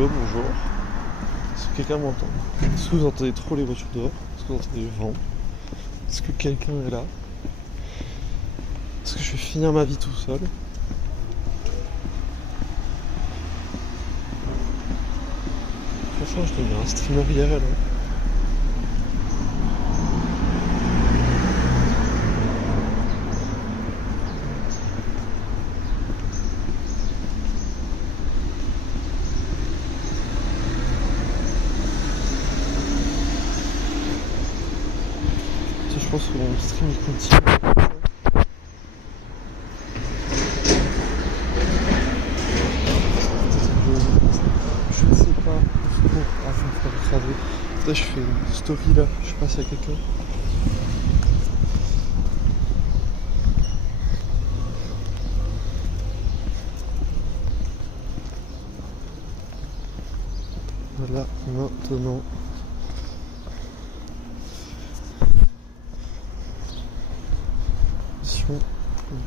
Hello, bonjour. Est-ce que quelqu'un m'entend? Est-ce que vous entendez trop les voitures dehors? Est-ce que vous entendez le vent? Est-ce que quelqu'un est là? Est-ce que je vais finir ma vie tout seul? Franchement, je deviens un streamer IRL. Hein. Je pense que mon stream il continue. Je ne sais pas. Ah, je vais me faire écraser. Peut-être je fais une story là. Je sais pas s'il y a quelqu'un. Voilà, maintenant.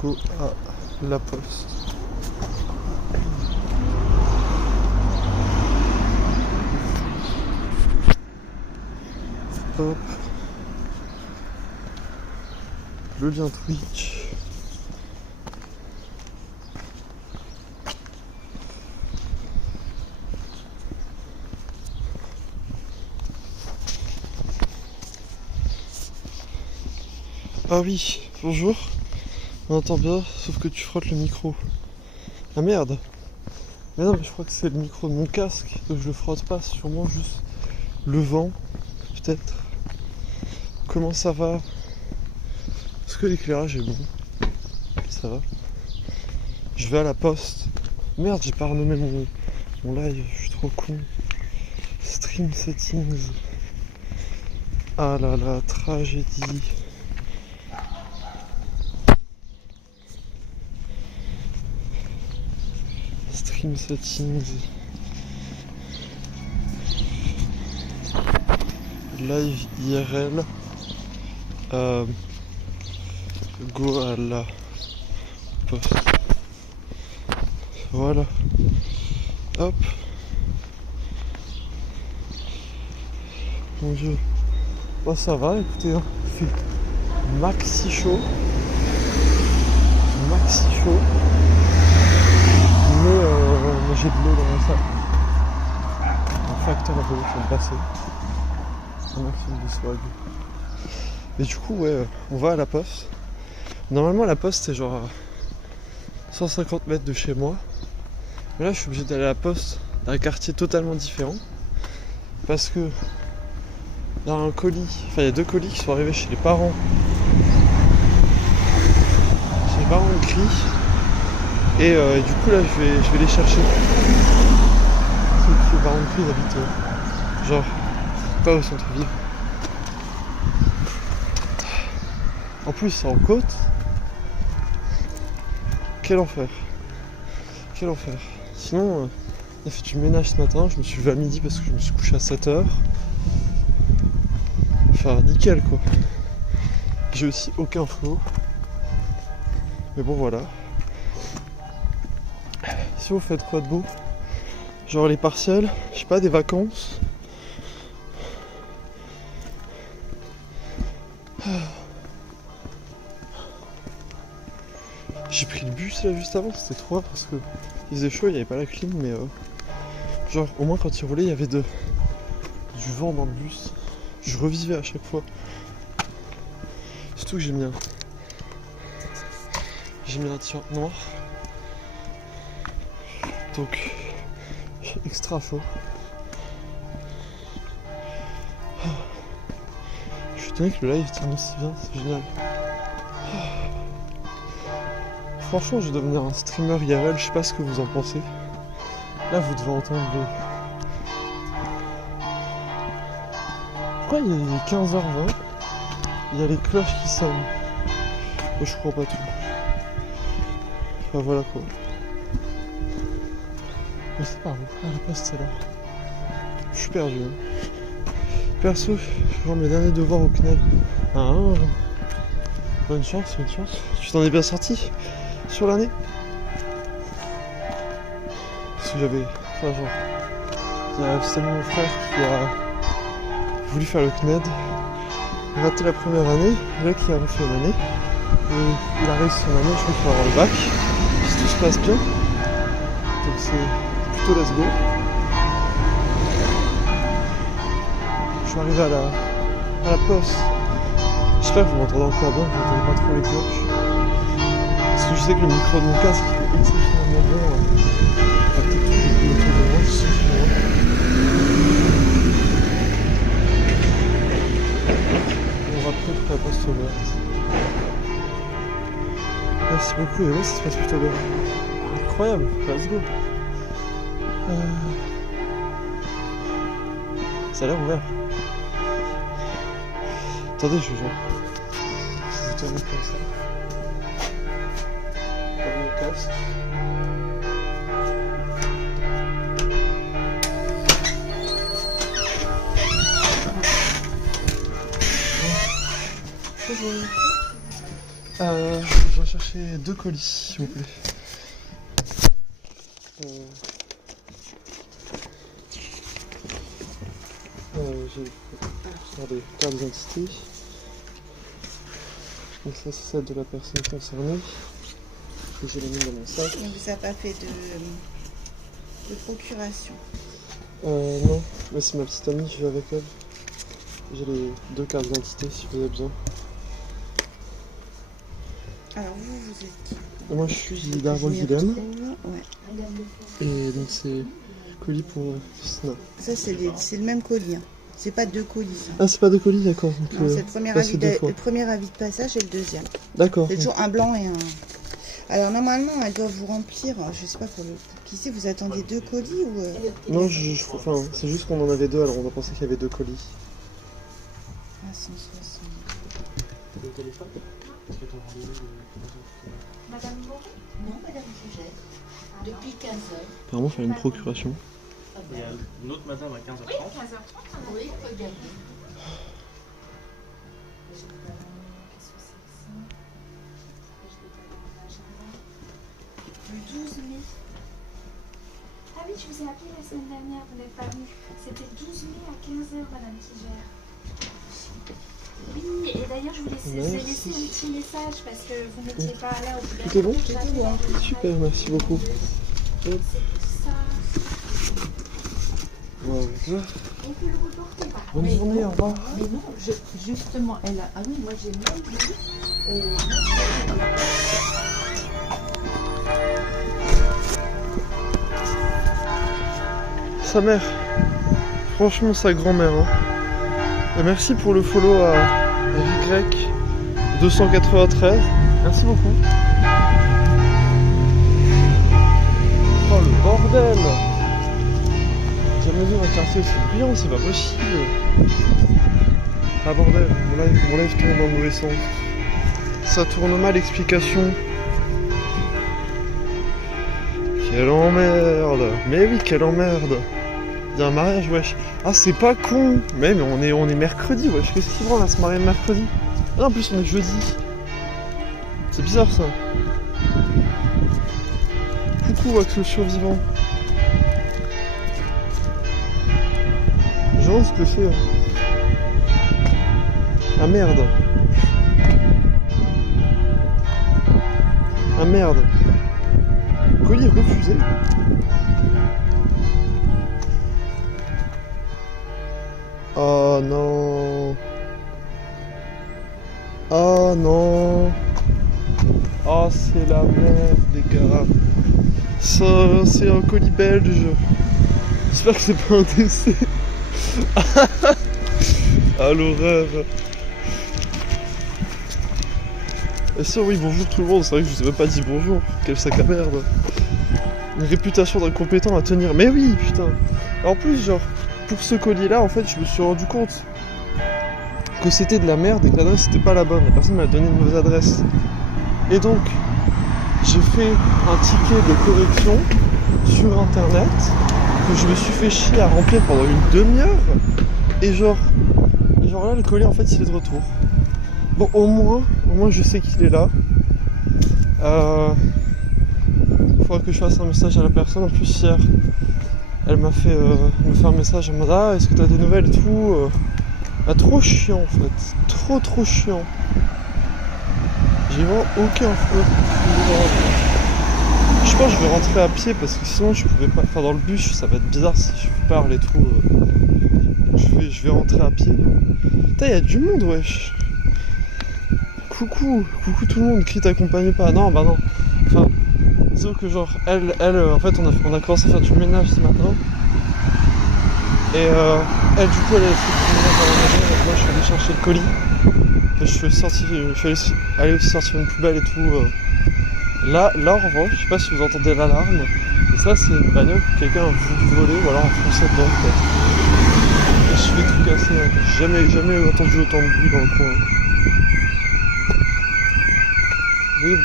Go à la poste. Hop. Le lien Twitch. Ah oui, bonjour. On entend bien, sauf que tu frottes le micro. Ah merde. Mais non, mais je crois que c'est le micro de mon casque, donc je le frotte pas, c'est sûrement juste le vent, peut-être. Comment ça va? Est-ce que l'éclairage est bon? Ça va. Je vais à la poste. Merde, j'ai pas renommé mon live, je suis trop con. Stream settings. Ah là là, tragédie. Stream settings. Live IRL. Go à la poste. Voilà. Hop. Mon dieu. Bon, ça va, écoutez, hein. Il fait maxi chaud. Maxi chaud. Mais j'ai de l'eau dans la salle. Un facteur d'eau, je vais me passer. Un maximum de swag. Mais du coup, ouais, on va à la poste. Normalement, la poste, c'est genre 150 mètres de chez moi. Mais là, je suis obligé d'aller à la poste dans un quartier totalement différent. Parce que il y a un colis, enfin il y a 2 colis qui sont arrivés chez les parents. Chez les parents de Cri. Et du coup là je vais les chercher. Les parents de Cri ils habitent genre pas au centre-ville. En plus c'est en côte. Quel enfer. Quel enfer. Sinon on a fait du ménage ce matin, je me suis levé à midi parce que je me suis couché à 7h. Enfin nickel quoi. J'ai aussi aucun flow. Mais bon voilà. Si vous faites quoi de beau? Genre les partiels, je sais pas, des vacances. J'ai pris le bus là juste avant, c'était trop rare parce que il faisait chaud, il n'y avait pas la clim, mais genre au moins quand il roulait il y avait du vent dans le bus. Je revivais à chaque fois. Surtout que j'ai mis un t-shirt noir. Donc j'ai extra chaud. Je suis étonné que le live tienne aussi bien, c'est génial. Franchement je vais devenir un streamer IRL, je sais pas ce que vous en pensez. Là vous devez entendre le... Pourquoi il est 15h20? Il y a les cloches qui sonnent. Moi je crois pas tout. Enfin voilà quoi. Mais c'est pas où. Ah la poste c'est là. Je suis perdu. Hein. Perso, je rends mes derniers devoirs au CNED. Ah, bonne chance, bonne chance. Tu t'en es bien sorti sur l'année? Parce que j'avais... Enfin genre... Il y a un petit ami de mon frère qui a voulu faire le CNED, il a raté la première année, et là qui a refait une année. Et il a réussi son année, je crois qu'il va avoir le bac. Si tout se passe bien, donc c'est plutôt let's go. Je suis arrivé à la poste. J'espère que vous m'entendez encore bien, vous n'entendez pas trop les cloches. Parce que je sais que le micro de mon casque est exceptionnellement bon. Il y a peut-être tout le autour de moi, sauf moi. On va après pour la poste ouverte. Merci beaucoup, et ouais, ça se passe plutôt bien. Incroyable, let's go. Ça a l'air ouvert. Attendez, je vous tourne comme ça. Dans mon casque. Bonjour. Je vais chercher 2 colis, s'il vous plaît. J'ai des cartes d'identité. Donc ça c'est celle de la personne concernée. Et j'ai la mienne dans mon sac. On vous a pas fait de procuration? Non, mais c'est ma petite amie, je vais avec elle. J'ai les 2 cartes d'identité si vous avez besoin. Alors vous êtes qui? Moi je suis Darbo Guilhem. Ouais. Et donc c'est colis pour Sna. Ça c'est le même colis. Hein. C'est pas 2 colis. Hein. Ah c'est pas 2 colis, d'accord. Non, c'est le premier avis de passage et le deuxième. D'accord. C'est toujours un blanc et un... Alors normalement elles doivent vous remplir, je sais pas pour qui c'est, vous attendiez 2 colis ou... Non, enfin, c'est juste qu'on en avait 2, alors on a pensé qu'il y avait 2 colis. Ah, 160. Le téléphone? Madame Boré? Non, Madame Fugère. Depuis 15h. Apparemment, il fallait une procuration. Il y a une autre madame à 15h30. Oui, 15h30. Oui, regardez. Le 12 mai. Ah oui, je vous ai appelé la semaine dernière, vous n'êtes pas venu. C'était le 12 mai à 15h, Madame Fugère. Oui, et d'ailleurs, je vous laissais laisser un petit message parce que vous n'étiez pas là au bout d'un Tout est bon? Tout est bon. Super, merci beaucoup. C'est ça. Voilà. On peut le reporter par Bonne journée, au revoir. Mais non, justement, elle a... Ah oui, moi j'ai même vu... Sa mère. Franchement, sa grand-mère. Hein. Et merci pour le follow à Y293. Merci beaucoup. Oh le bordel! J'ai jamais vu un quartier aussi brillant, c'est pas possible. Ah bordel, mon live tourne dans le mauvais sens. Ça tourne mal, explication. Quelle emmerde! Mais oui, quelle emmerde! Il y a un mariage, wesh. Ah, c'est pas con! Mais on est mercredi, wesh. Qu'est-ce qui prend à se marier le mercredi? Ah non, en plus, on est jeudi. C'est bizarre ça. Coucou, Wax le survivant. Je vois ce que c'est. Ah merde. Ah merde. Colis refusé. Oh non. Oh non. Oh c'est la merde les gars. Ça c'est un colis belge. J'espère que c'est pas un décès. Ah l'horreur. Et ça oui bonjour tout le monde, c'est vrai que je vous ai même pas dit bonjour. Quel sac à merde. Une réputation d'incompétent à tenir. Mais oui putain. En plus genre pour ce colis là en fait je me suis rendu compte que c'était de la merde et que l'adresse c'était pas la bonne. La personne m'a donné une mauvaise adresse. Et donc j'ai fait un ticket de correction sur internet que je me suis fait chier à remplir pendant une demi-heure. Et genre là le colis en fait il est de retour. Bon au moins je sais qu'il est là. Il faudra que je fasse un message à la personne. En plus hier Elle m'a fait un message en mode ah est-ce que t'as des nouvelles et tout bah, trop chiant en fait. Trop chiant. J'ai vraiment aucun feu. Je pense que je vais rentrer à pied parce que sinon je pouvais pas. Enfin dans le bus ça va être bizarre si je parle et tout. Je vais rentrer à pied. Putain y'a du monde wesh. Coucou tout le monde qui t'accompagne pas. Non bah non. Enfin disons que genre elle en fait on a commencé à faire du ménage ce matin. Et elle du coup elle a fait du ménage à la maison et moi je suis allé chercher le colis. Je suis allé aussi sortir une poubelle et tout. Là en revanche, je sais pas si vous entendez l'alarme. Et ça c'est une bagnole que quelqu'un a voulu voler ou alors enfoncer dedans peut-être. Et je fais tout casser. Hein. Jamais entendu autant de bruit dans le coin. Bruit.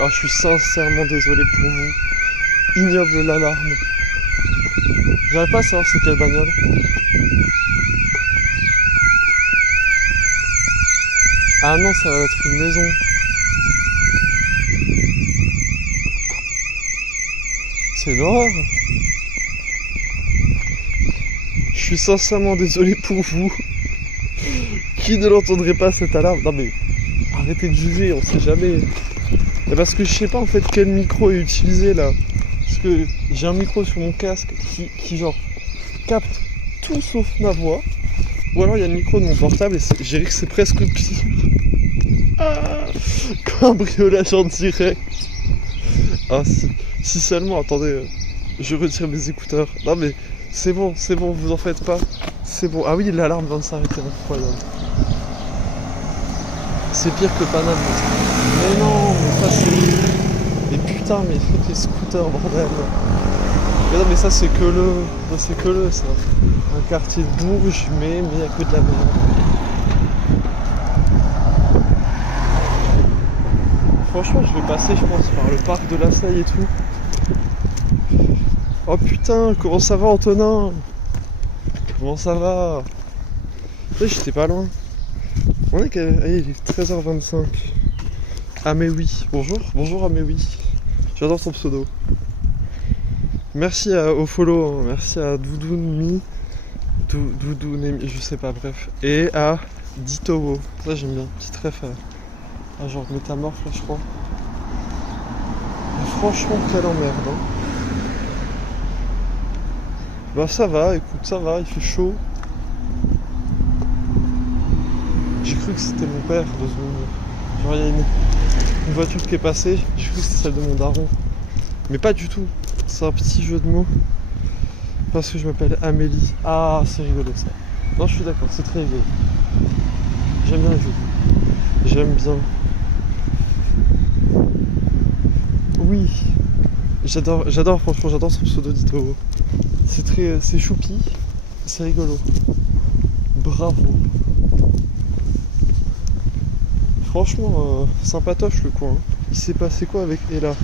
Ah je suis sincèrement désolé pour vous. Ignoble l'alarme. J'arrive pas à savoir c'est quelle bagnole. Ah non, ça va être une maison. C'est une horreur. Je suis sincèrement désolé pour vous. Qui ne l'entendrait pas cette alarme? Non mais arrêtez de juger, on sait jamais. Mais parce que je sais pas en fait quel micro est utilisé là. Parce que j'ai un micro sur mon casque qui genre capte tout sauf ma voix. Ou alors il y a le micro de mon portable et je dirais que c'est presque pire. Ah, cambriolage en direct. Ah si seulement, attendez, je retire mes écouteurs. Non mais c'est bon, vous en faites pas. C'est bon. Ah oui, l'alarme vient de s'arrêter, incroyable. C'est pire que Paname. Mais non, mais ça c'est... Mais putain, mais les scooters, bordel. Mais non, mais ça c'est que le... ça. Un quartier de Bourges, mais il n'y a que de la merde. Franchement, je vais passer, je pense, par le parc de la Saille et tout. Oh putain, comment ça va, Antonin? Comment ça va? J'étais pas loin. On est allez, il est 13h25. Ah mais oui, bonjour ah mais oui. J'adore ton pseudo. Merci au follow, hein. Merci à Doudounmi, je sais pas, bref. Et à Ditowo, ça j'aime bien, petite ref à genre métamorphe là je crois. Mais franchement quelle emmerde hein. Bah ça va, écoute, ça va, il fait chaud. J'ai cru que c'était mon père dans une... Genre il y a une voiture qui est passée, j'ai cru que c'était celle de mon daron. Mais pas du tout, c'est un petit jeu de mots. Parce que je m'appelle Amélie. Ah c'est rigolo ça. Non je suis d'accord, c'est très rigolo. J'aime bien les jeux. J'aime bien. Oui. J'adore franchement, j'adore son pseudo Dito. C'est choupi, c'est rigolo. Bravo. Franchement, sympatoche le coin. Il s'est passé quoi avec Ella?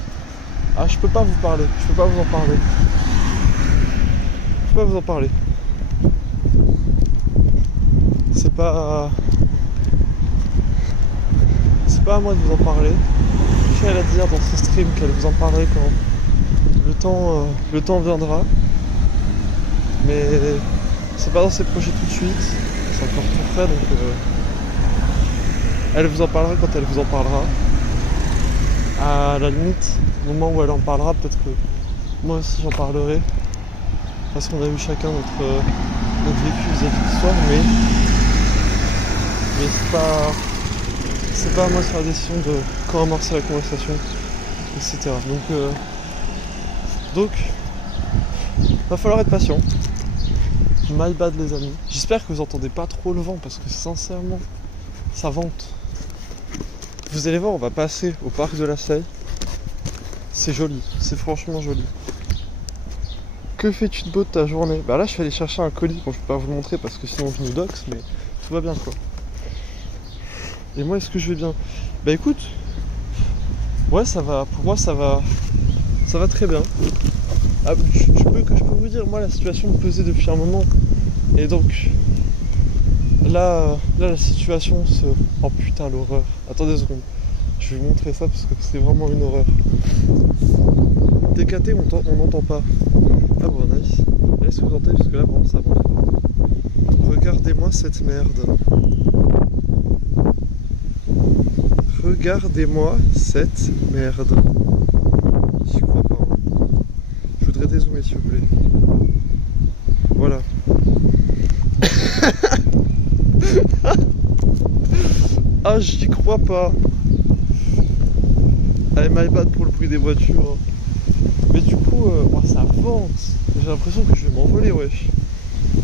Ah, je peux pas vous parler, je peux pas vous en parler. Je peux pas vous en parler. C'est pas à moi de vous en parler. Elle a dit dans ce stream qu'elle vous en parlerait quand le temps viendra. Mais c'est pas dans ses projets tout de suite. C'est encore tout frais donc elle vous en parlera quand elle vous en parlera. À la limite, au moment où elle en parlera, peut-être que moi aussi j'en parlerai. Parce qu'on a eu chacun notre vécu vis-à-vis de l'histoire, mais c'est pas à moi de faire la décision de quand amorcer la conversation, etc. Donc va falloir être patient. My bad les amis. J'espère que vous entendez pas trop le vent parce que sincèrement ça vente. Vous allez voir, on va passer au parc de la Saille. C'est joli, c'est franchement joli. Que fais-tu de beau de ta journée? Bah là je suis allé chercher un colis. Bon je peux pas vous le montrer parce que sinon je nous doxe, mais tout va bien quoi. Et moi est-ce que je vais bien? Bah écoute, ouais ça va, pour moi ça va très bien. Ah, je peux vous dire, moi la situation me pesait depuis un moment. Et donc là la situation se... Oh putain l'horreur. Attendez une seconde. Je vais vous montrer ça parce que c'est vraiment une horreur. TKT, on n'entend pas. Ah bon, nice. Est-ce que vous entendez? Parce que là, vraiment, ça va. Regardez-moi cette merde. Regardez-moi cette merde. J'y crois pas. Hein. Je voudrais dézoomer, s'il vous plaît. Voilà. Ah, j'y crois pas. Ah, my bad pour le bruit des voitures. Mais du coup, ça avance. J'ai l'impression que je vais m'envoler, wesh.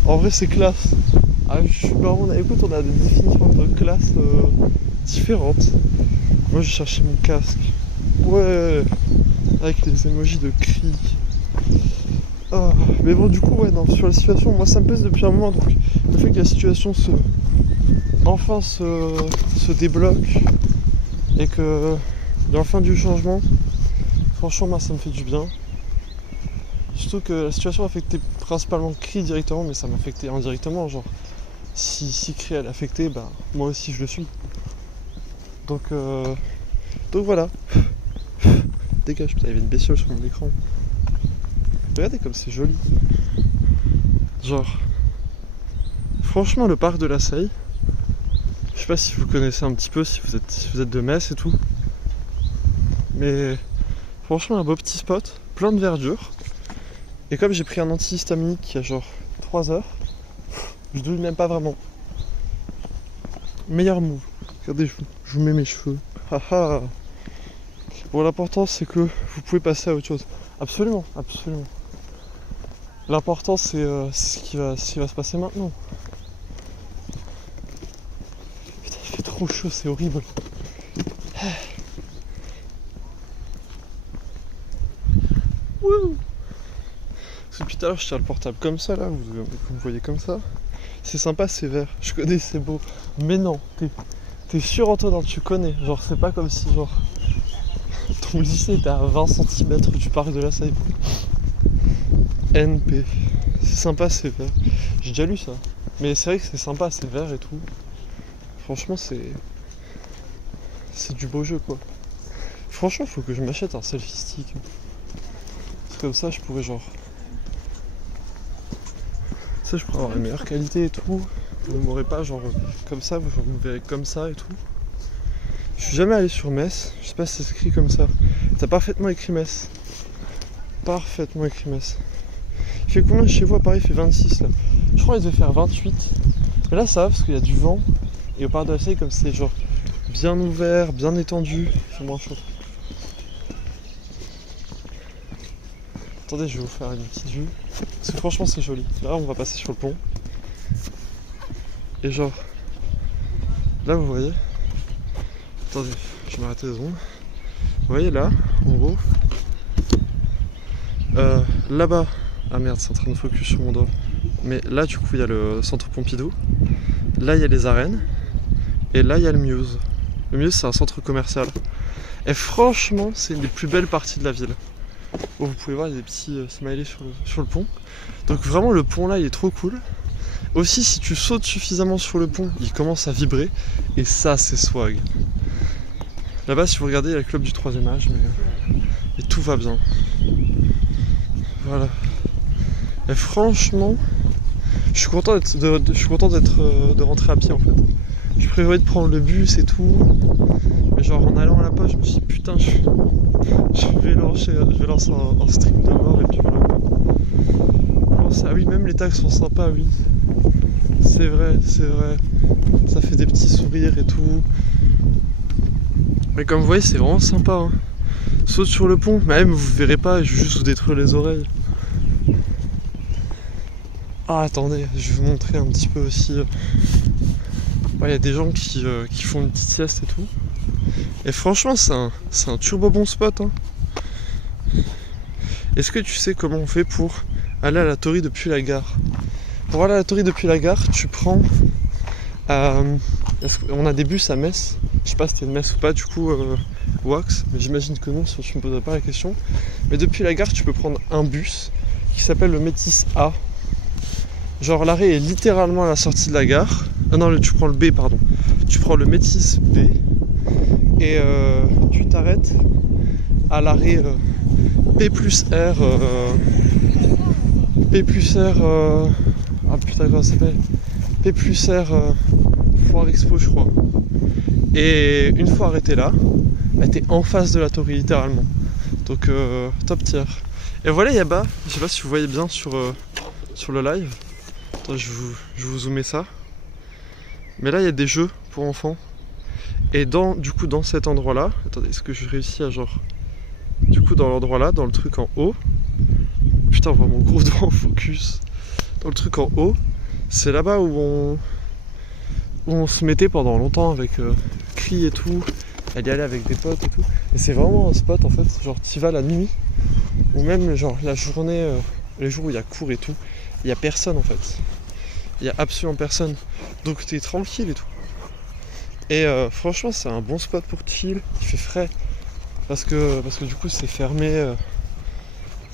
En vrai, c'est classe. Ah, je suis marrant. Écoute, on a des définitions de classe différentes. Moi, j'ai cherché mon casque. Ouais. Avec les emojis de cri. Ah, mais bon, du coup, ouais, non, sur la situation, moi, ça me pèse depuis un moment. Donc, le fait que la situation se débloque et que il y a enfin du changement, franchement, moi, ça me fait du bien. Surtout que la situation affectait principalement Cri directement, mais ça m'affectait indirectement. Genre, si Cri elle affectait, bah, moi aussi je le suis. Donc voilà. Dégage, putain, il y avait une bestiole sur mon écran. Regardez comme c'est joli. Genre, franchement, le parc de la Seille, je sais pas si vous connaissez un petit peu, si vous êtes de Metz et tout. Mais franchement, un beau petit spot, plein de verdure. Et comme j'ai pris un antihistaminique il y a genre 3 heures, je douille même pas vraiment. Meilleur move. Regardez, je vous mets mes cheveux. Haha. Bon, l'important c'est que vous pouvez passer à autre chose. Absolument, absolument. L'important c'est ce qui va se passer maintenant. Putain, il fait trop chaud, c'est horrible. Wouh. Parce que depuis tout à l'heure je tiens le portable comme ça là, vous me voyez comme ça. C'est sympa, c'est vert, je connais, c'est beau. Mais non, t'es surentonant, tu connais. Genre c'est pas comme si genre ton lycée était à 20 cm du parc de la Seille. NP. C'est sympa, c'est vert. J'ai déjà lu ça. Mais c'est vrai que c'est sympa, c'est vert et tout. Franchement c'est du beau jeu quoi. Franchement faut que je m'achète un selfie stick. Parce que comme ça je pourrais genre... Ça je pourrais avoir une meilleure qualité et tout. Vous ne m'aurez pas genre comme ça, vous me verrez comme ça et tout. Je suis jamais allé sur Metz, je sais pas si c'est écrit comme ça. T'as parfaitement écrit Metz. Parfaitement écrit Metz. Il fait combien chez vous à Paris? Il fait 26 là. Je crois qu'il devait faire 28. Mais là ça va parce qu'il y a du vent. Et au parc de la Seille, comme c'est genre bien ouvert, bien étendu, il fait moins chaud. Attendez, je vais vous faire une petite vue. Parce que franchement c'est joli. Là on va passer sur le pont. Et genre, là vous voyez. Attendez, je vais m'arrêter 2 secondes. Vous voyez là, en gros. Là-bas. Ah merde, c'est en train de focus sur mon doigt. Mais là du coup il y a le centre Pompidou. Là il y a les arènes. Et là il y a le Muse. Le Muse c'est un centre commercial. Et franchement c'est une des plus belles parties de la ville. Oh, vous pouvez voir il y a des petits smileys sur le pont. Donc vraiment le pont là il est trop cool. Aussi si tu sautes suffisamment sur le pont, il commence à vibrer. Et ça c'est swag. Là-bas si vous regardez il y a le club du 3e âge. Et tout va bien. Voilà. Et franchement, je suis content de rentrer à pied en fait. Je prévoyais de prendre le bus et tout. Mais genre en allant à la poste, je me suis dit putain, je vais lancer un stream de mort et puis voilà. Ah oui, même les tags sont sympas, oui. C'est vrai, c'est vrai. Ça fait des petits sourires et tout. Mais comme vous voyez, c'est vraiment sympa. Hein. Saute sur le pont, même vous verrez pas, je vais juste vous détruire les oreilles. Ah attendez, je vais vous montrer un petit peu aussi. Il y a des gens qui font une petite sieste et tout. Et franchement c'est un turbo bon spot. Hein. Est-ce que tu sais comment on fait pour aller à la Torii depuis la gare? Pour aller à la Torii depuis la gare, tu prends... on a des bus à Metz. Je sais pas si c'était de Metz ou pas, du coup Wax, mais j'imagine que non, sinon je me poserais pas la question. Mais depuis la gare, tu peux prendre un bus qui s'appelle le Métis A. Genre l'arrêt est littéralement à la sortie de la gare. Ah non, tu prends le B, pardon. Tu prends le Métis B et tu t'arrêtes à l'arrêt P plus R. P plus R. Ah putain, comment ça s'appelle? P plus R Foire Expo, je crois. Et une fois arrêté là, bah, t'es en face de la tour littéralement. Donc top tier. Et voilà Yaba, je sais pas si vous voyez bien sur le live. Attends, je vous zoomais ça. Mais là il y a des jeux pour enfants. Et du coup dans cet endroit là, attendez, est-ce que je réussis à genre... Du coup dans l'endroit là, dans le truc en haut. Putain, vraiment gros devant focus. Dans le truc en haut, c'est là-bas où on se mettait pendant longtemps avec cri et tout. Elle y allait avec des potes et tout. Et c'est vraiment un spot en fait, genre t'y vas la nuit. Ou même genre la journée, les jours où il y a cours et tout. Il y a personne en fait. Il y a absolument personne. Donc t'es tranquille et tout. Et franchement c'est un bon spot pour chill. Il fait frais. Parce que du coup c'est fermé.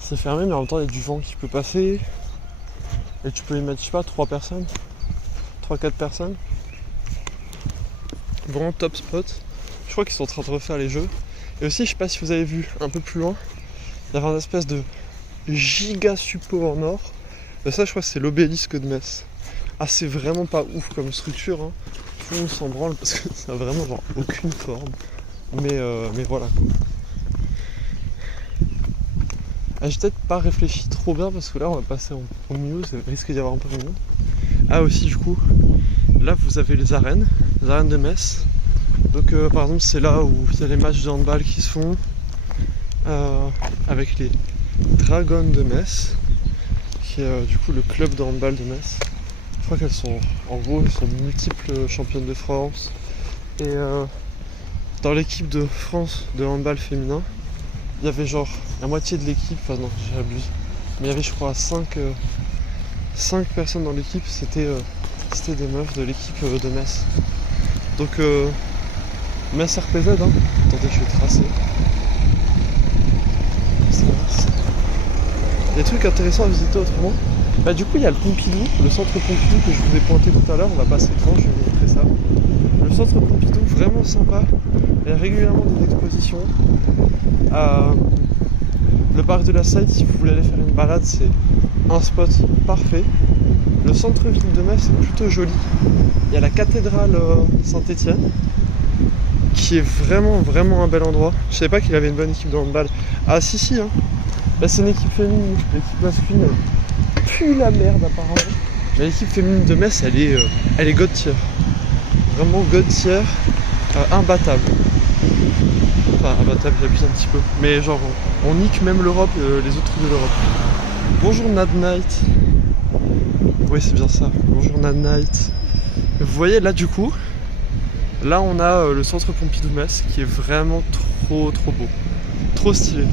C'est fermé mais en même temps il y a du vent qui peut passer. Et tu peux y mettre, je sais pas, 3 personnes. 3-4 personnes. Vraiment top spot. Je crois qu'ils sont en train de refaire les jeux. Et aussi je sais pas si vous avez vu un peu plus loin. Il y avait un espèce de giga support en or. Et ça je crois que c'est l'obélisque de Metz. Ah c'est vraiment pas ouf comme structure hein. Tout le monde s'en branle parce que ça a vraiment genre aucune forme. Mais voilà. Ah, j'ai peut-être pas réfléchi trop bien parce que là on va passer au milieu, il risque d'y avoir un peu de monde. Ah aussi du coup, là vous avez les arènes de Metz. Donc par exemple c'est là où il y a les matchs de handball qui se font avec les Dragons de Metz, qui est du coup le club de handball de Metz. Je crois qu'elles sont, en gros, elles sont multiples championnes de France. Et dans l'équipe de France de handball féminin, il y avait genre la moitié de l'équipe, enfin non, j'abuse, mais il y avait je crois 5 personnes dans l'équipe, c'était des meufs de l'équipe de Metz. Donc Metz RPZ, hein. Attendez, je vais tracer. Des trucs intéressants à visiter autrement. Bah du coup il y a le Pompidou, le centre Pompidou que je vous ai pointé tout à l'heure, on va passer devant, je vais vous montrer ça. Le centre Pompidou, vraiment sympa, il y a régulièrement des expositions. Le parc de la Seine, si vous voulez aller faire une balade, c'est un spot parfait. Le centre-ville de Metz est plutôt joli. Il y a la cathédrale Saint-Étienne, qui est vraiment un bel endroit. Je savais pas qu'il avait une bonne équipe de handball. Ah si hein. Là c'est une équipe féminine, l'équipe masculine elle pue la merde apparemment. Mais l'équipe féminine de Metz elle est god tier. Vraiment god tier, imbattable. Enfin imbattable j'abuse un petit peu. Mais genre on nique même l'Europe, les autres trucs de l'Europe. Bonjour Nad Night. Oui c'est bien ça, bonjour Nad Night. Vous voyez là du coup, là on a le centre Pompidou Metz qui est vraiment trop beau. Trop stylé.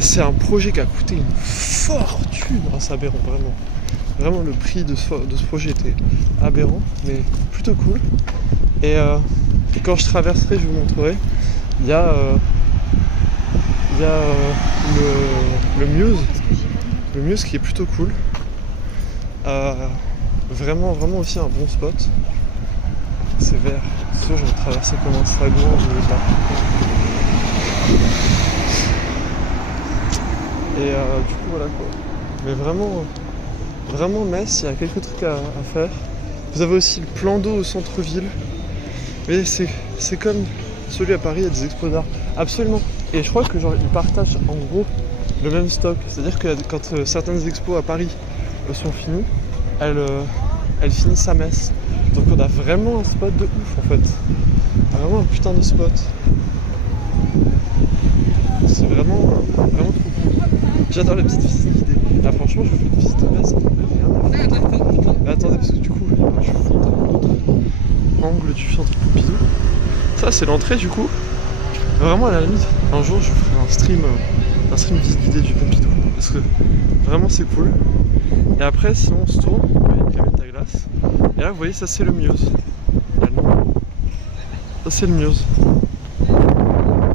C'est un projet qui a coûté une fortune. Ah, c'est aberrant, vraiment. Vraiment, le prix de ce projet était aberrant, mais plutôt cool. Et quand je traverserai, je vous montrerai. Il y a le Muse. Le Muse qui est plutôt cool. Vraiment aussi un bon spot. C'est vert. C'est sûr, je vais traverser comme un dragon, je vais pas. Et du coup voilà quoi. Mais vraiment Metz, il y a quelques trucs à faire. Vous avez aussi le plan d'eau au centre-ville. Mais c'est comme celui à Paris, il y a des expos d'art. Absolument. Et je crois que genre ils partagent en gros le même stock. C'est-à-dire que quand certaines expos à Paris sont finies, elles finissent à Metz. Donc on a vraiment un spot de ouf en fait. Vraiment un putain de spot. C'est vraiment trop cool. J'adore les petites visites guidées. Là franchement je vous fais une visite de Metz, rien à faire. Mais attendez parce que du coup, je vous montre un autre angle du centre Pompidou. Ça c'est l'entrée du coup. Vraiment à la limite, un jour je vous ferai un stream visite guidée du Pompidou. Parce que vraiment c'est cool. Et après sinon on se tourne, il y a une camionnette à glace. Et là vous voyez ça c'est le Muse. Ça c'est le Muse.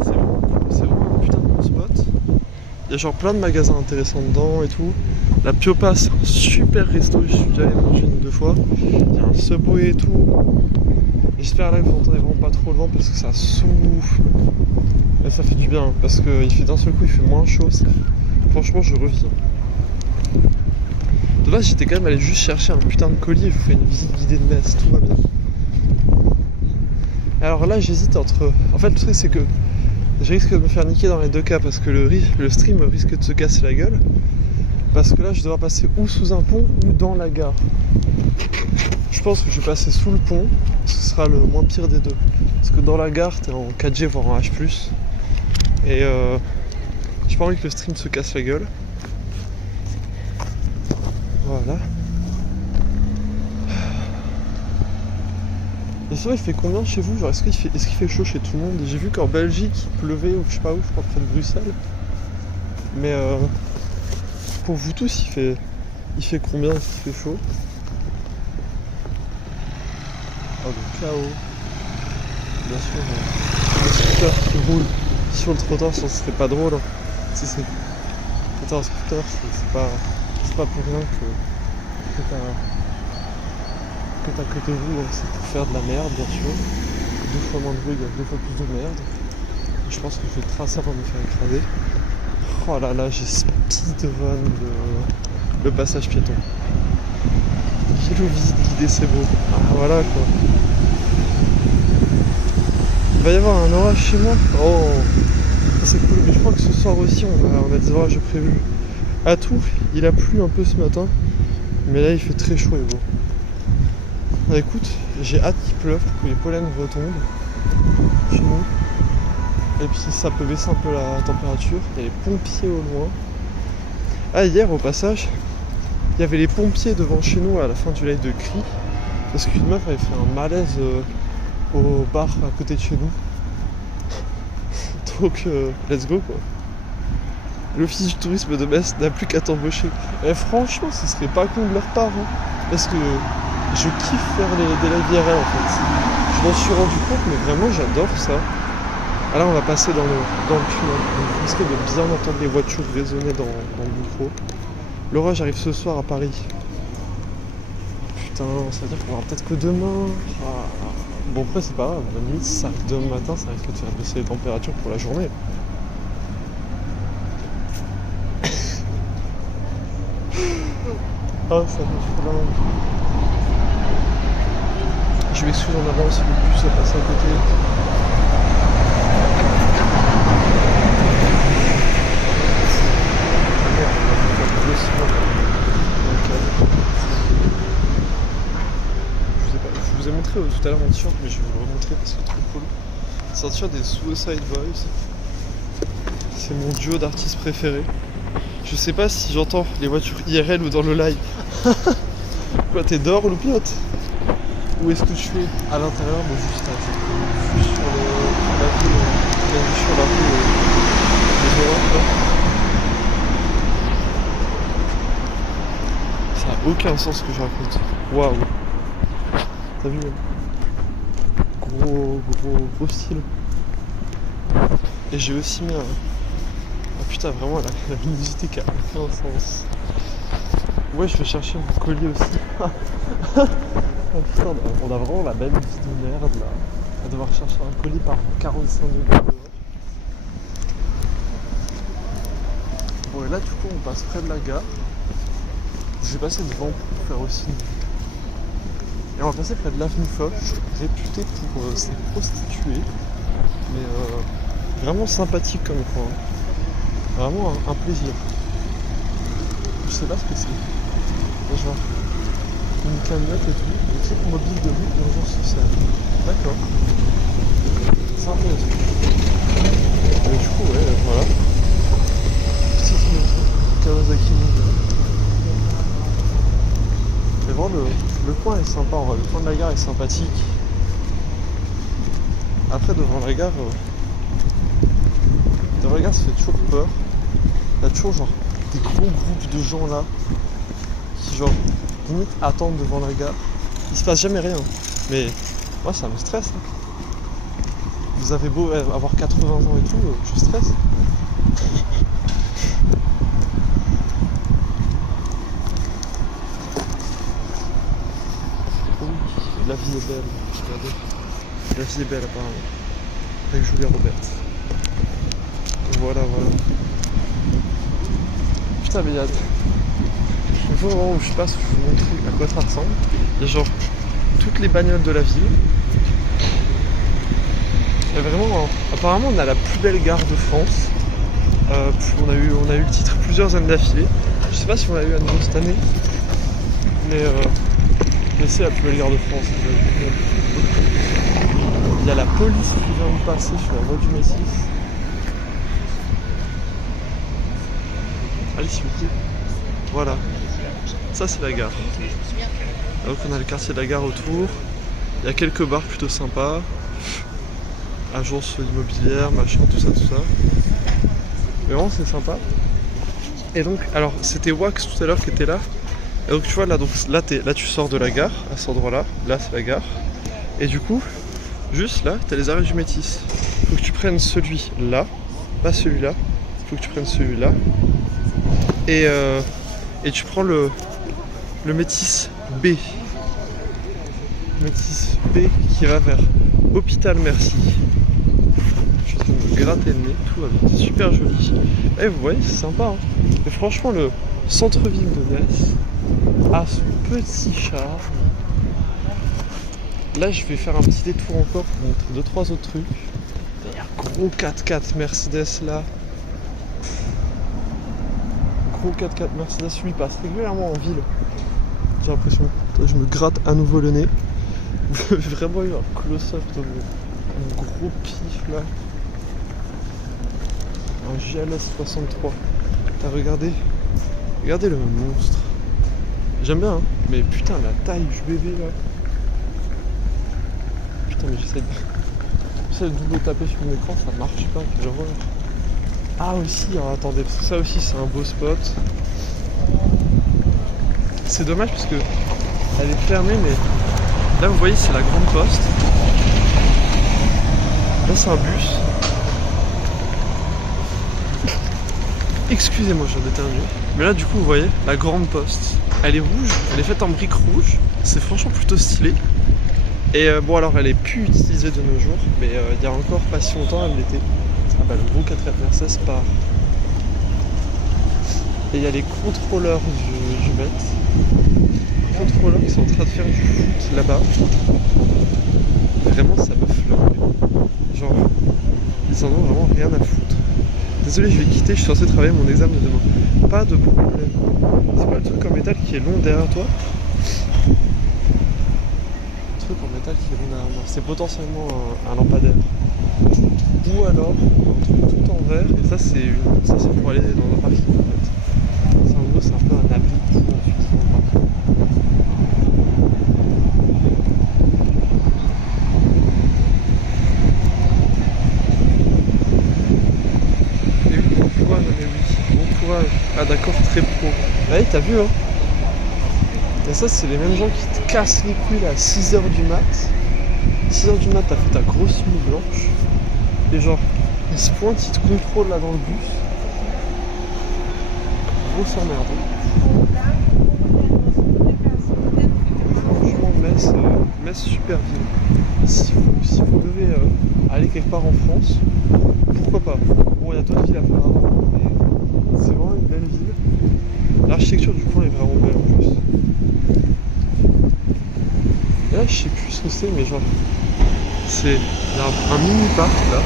C'est vraiment un putain de bon spot. Il y a genre plein de magasins intéressants dedans et tout. La Piopa c'est un super resto, je suis déjà allé manger une ou deux fois. Il y a un Subway et tout. J'espère là que vous entendez vraiment pas trop le vent parce que ça souffle. Et ça fait du bien parce qu'il fait d'un seul coup, il fait moins chaud. Franchement, je reviens. De base, j'étais quand même allé juste chercher un putain de colis et je vous fais une visite guidée de Metz, tout va bien. Alors là, j'hésite entre. En fait, le truc, c'est que je risque de me faire niquer dans les deux cas parce que le stream risque de se casser la gueule. Parce que là, je vais devoir passer ou sous un pont ou dans la gare. Je pense que je vais passer sous le pont, ce sera le moins pire des deux. Parce que dans la gare, t'es en 4G voire en H+. Et j'ai pas envie que le stream se casse la gueule. Voilà. Et sinon, il fait combien chez vous? Genre, est-ce qu'il fait chaud chez tout le monde? J'ai vu qu'en Belgique, il pleuvait ou je sais pas où, je crois près de Bruxelles. Mais pour vous tous, il fait combien? Est-ce qu'il fait chaud? Oh, le chaos. Bien sûr, le scooter qui roule sur le trottoir, ce serait pas drôle. Hein. Si c'est un scooter, c'est pas pour rien que t'as que de roues, hein. C'est pour faire de la merde, bien sûr. 2 fois moins de bruit, il y a 2 fois plus de merde. Et je pense que je vais tracer avant de me faire écraser. Oh là là, j'ai speedrun le passage piéton. Hello, visite guidée, c'est beau. Ah voilà quoi. Il va y avoir un orage chez moi. Oh, c'est cool. Mais je crois que ce soir aussi, on a des orages prévus. À Tours, il a plu un peu ce matin. Mais là, il fait très chaud et beau. Bah, écoute, j'ai hâte qu'il pleuve pour que les pollens retombent chez nous. Et puis ça peut baisser un peu la température. Il y a les pompiers au loin. Ah, hier, au passage, il y avait les pompiers devant chez nous à la fin du live de Cri. Parce qu'une meuf avait fait un malaise au bar à côté de chez nous. Donc, let's go quoi. L'office du tourisme de Metz n'a plus qu'à t'embaucher. Et franchement, ce serait pas con de leur part. Hein, parce que je kiffe faire des lives IRL en fait. Je m'en suis rendu compte, mais vraiment j'adore ça. Ah là, on va passer dans le tunnel. Donc, vous risquez de bien entendre les voitures résonner dans le micro. L'orage arrive ce soir à Paris. Putain, ça veut dire qu'on verra peut-être que demain. Ah. Bon, après, c'est pas grave. À la limite, si ça arrive demain matin, ça risque de faire baisser les températures pour la journée. Ah, ça me fait dingue. Je m'excuse en avance, le bus a passé à côté. Je vous ai montré tout à l'heure mon t-shirt, mais je vais vous le remontrer parce que c'est trop cool. C'est un t-shirt des Suicide Boys. C'est mon duo d'artistes préférés. Je sais pas si j'entends les voitures IRL ou dans le live. Quoi, t'es dehors, loupiote? Où est-ce que je fais? À l'intérieur, moi juste là. Je suis sur la rue des Europe, là. Ça n'a aucun sens ce que je raconte. Waouh. T'as vu? Gros style. Et j'ai aussi mis un... Ah putain, vraiment la luminosité qui a aucun sens. Ouais, je vais chercher mon colis aussi. Oh putain, on a vraiment la même vie de merde là. À devoir chercher un colis par 45 degrés. Bon, et là, du coup, on passe près de la gare. Je vais passer devant pour faire aussi une... Et on va passer près de l'avenue Foch, réputé pour ses prostituées. Mais vraiment sympathique comme coin. Vraiment un plaisir. Je sais pas ce que c'est. Genre une camionnette et tout. Des trucs mobiles de rue, urgence sociale. D'accord. C'est intéressant. Et du coup, ouais, voilà. Petite maison. Kawasaki Ninja. Mais vraiment, le coin est sympa. Le coin de la gare est sympathique. Après, devant la gare, ça fait toujours peur. Il y a toujours genre des gros groupes de gens là qui genre limite attendent devant la gare. Il se passe jamais rien. Mais moi ça me stresse. Hein. Vous avez beau avoir 80 ans et tout, je stresse. Oh oui, la vie est belle. Regardez. la vie est belle apparemment. Avec Julia Roberts. Voilà. Putain mais il y a... Le jour où je passe, je vous montre à quoi ça ressemble. Il y a genre toutes les bagnoles de la ville. Et vraiment, apparemment on a la plus belle gare de France. On a eu le titre plusieurs années d'affilée. Je sais pas si on l'a eu à nouveau cette année. Mais c'est la plus belle gare de France. Il y a la police qui vient de passer sur la voie du Métis. Allez s'il vous plaît. Voilà. Ça c'est la gare. Donc on a le quartier de la gare autour. Il y a quelques bars plutôt sympas. Agence immobilière, machin, tout ça. Mais vraiment c'est sympa. Et donc, alors c'était Wax tout à l'heure qui était là. Et donc tu vois là, là tu sors de la gare, à cet endroit-là. Là c'est la gare. Et du coup, juste là, t'as les arrêts du Métis. Faut que tu prennes celui-là, pas celui-là. Faut que tu prennes celui-là. Et tu prends le Métis B. Métis B qui va vers Hôpital Merci. Je suis en train de me gratter le nez, tout va bien, c'est super joli. Et vous voyez, c'est sympa. Hein. Et franchement, le centre-ville de Metz a son petit charme. Là, je vais faire un petit détour encore pour montrer 2-3 autres trucs. Il y a un gros 4x4 Mercedes là. Gros 4x4 Mercedes, lui passe régulièrement en ville. J'ai l'impression. Je me gratte à nouveau le nez. J'ai vraiment eu un close-up de mon gros pif là. Un GLS 63. T'as regardé le monstre. J'aime bien, hein, mais putain, la taille du bébé là. Putain, mais j'essaie de double taper sur mon écran, ça marche pas, quelle horreur. Ah, aussi, alors attendez, parce que ça aussi, c'est un beau spot. C'est dommage parce que elle est fermée, mais là, vous voyez, c'est la grande poste. Là, c'est un bus. Excusez-moi, j'en éternue. Mais là, du coup, vous voyez, la grande poste, elle est rouge, elle est faite en briques rouges. C'est franchement plutôt stylé. Et bon, alors, elle est plus utilisée de nos jours, mais il y a encore pas si longtemps, elle l'était. Ah bah, le gros 4x4 Mercedes part. Et il y a les contrôleurs du Met. Les contrôleurs qui sont en train de faire du foot là-bas. Vraiment, ça me flingue. Genre, ils en ont vraiment rien à foutre. Désolé, je vais quitter, je suis censé travailler mon examen de demain. Pas de problème. C'est pas le truc en métal qui est long derrière toi? Le truc en métal qui est long derrière moi. C'est potentiellement un lampadaire. Ou alors un truc tout en verre. Et ça c'est pour aller dans un parking en fait. Ça, en gros, c'est un peu un abri pour ensuite. Ah d'accord, très pro. Ouais, t'as vu hein. Et ça c'est les mêmes gens qui te cassent les couilles là, à 6h du mat. 6h du mat, t'as fait ta grosse nuit blanche. Et genre, ils se pointent, ils te contrôlent là dans le bus. Grosse emmerde. Franchement, Metz super ville. Si vous devez aller quelque part en France, pourquoi pas. Bon, il y a d'autres villes à faire avant, mais c'est vraiment une belle ville. L'architecture du coin est vraiment belle en plus. Et là, je sais plus ce que c'est, mais genre, il y a un mini parc là.